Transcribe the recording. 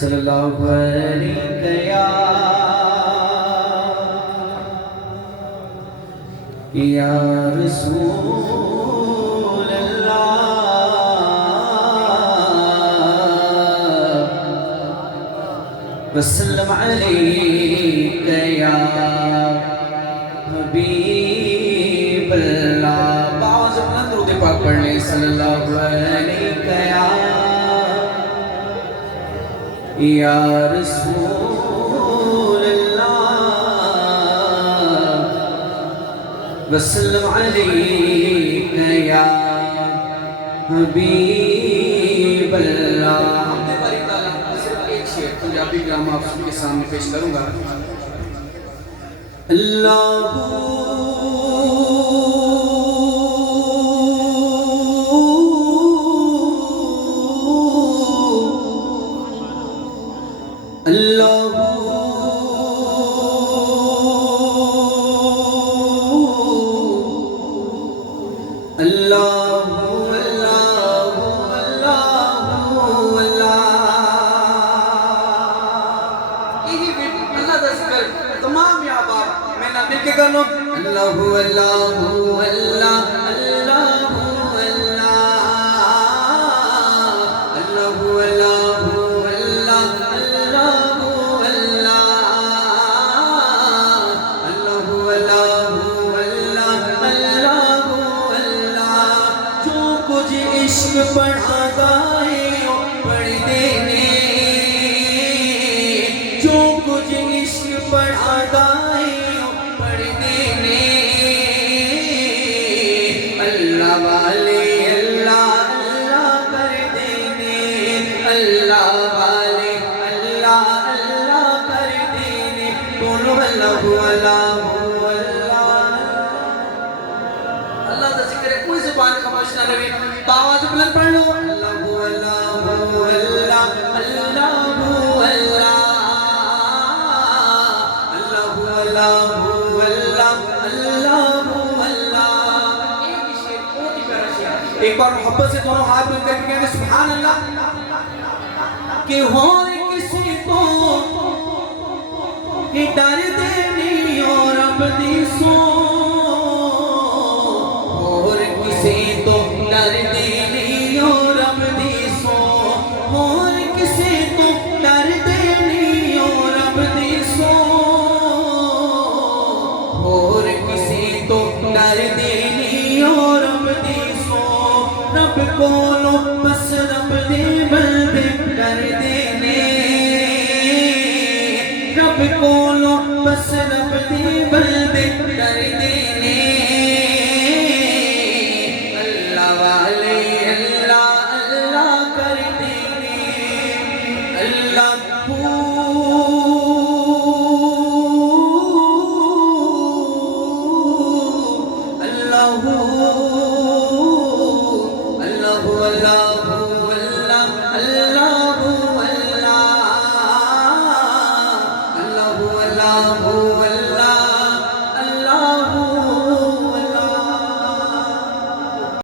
صلی اللہ علیہ یا رسول اللہ وسلم علیک یا حبیب اللہ۔ باز اپنا درود پاک پڑھ لیں۔ صلی اللہ علیہ یا رسول اللہ وسلم علیک یا حبیب اللہ۔ حمد باری تعالیٰ صرف ایک شعر پنجابی گرامہ آپ سب کے سامنے پیش کروں گا۔ اللہ اللہ اللہ اللہ اللہ یہی بھی اللہ دا ذکر تمام یا باب میں نہ مل کے کرنو۔ اللہ اللہ اللہ عشق پڑھا گائے پڑھ دینے، جو کچھ عشق پڑھا گائے پڑھ دینے، اللہ والے اللہ اللہ کر دینے، اللہ والے اللہ اللہ کر دینے، بولو اللہ اللہ اللہ دا ذکر ہے، کوئی زبان خاموش نہ رہے، باواز بلند پڑھ لو۔ اللہ اللہ اللہ اللہ اللہ اللہ اللہ اللہ اللہ۔ ایک بار محبت سے دونوں ہاتھ بلند کر کے کہتے سبحان اللہ۔ کہ ہو کسی کو ڈر دینی اور اپنی سو، اور کسی تو ڈر دینی اور اپنی سو، اور کسی تو ڈر دینی اور اپنی سو، اور کسی تو ڈر دینی اور اپنی سو، رب کولو بس رب دے بندے کر دینے، رب کولو بس